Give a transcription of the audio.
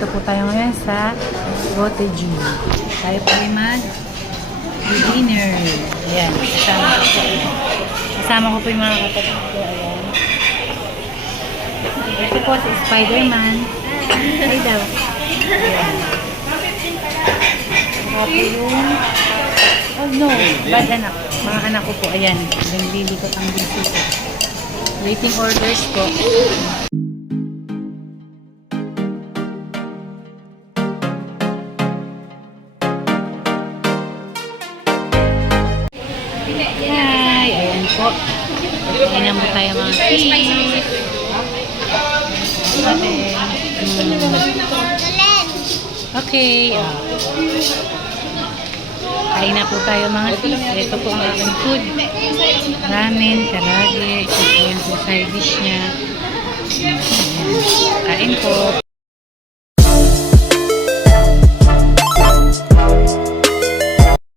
Nandito po tayo ngayon sa Cottage. Tayo po ay mag-dinner. Ayan, kasama ko po yung mga kapatid ko. Ayan. Ito po si Spider-Man. Ay daw. Ayan. Saka po yung... Oh no, bad anak. Mga anak ko po, ayan. Lilikot ang busy ko. Waiting orders po. Hi! Ayan po. Ayan mo tayo mga fish. Okay. Kain na po tayo mga fish. Ito po ang aking food. Ramen, karage. Ito po yung side dish niya. Ayan. Kain po.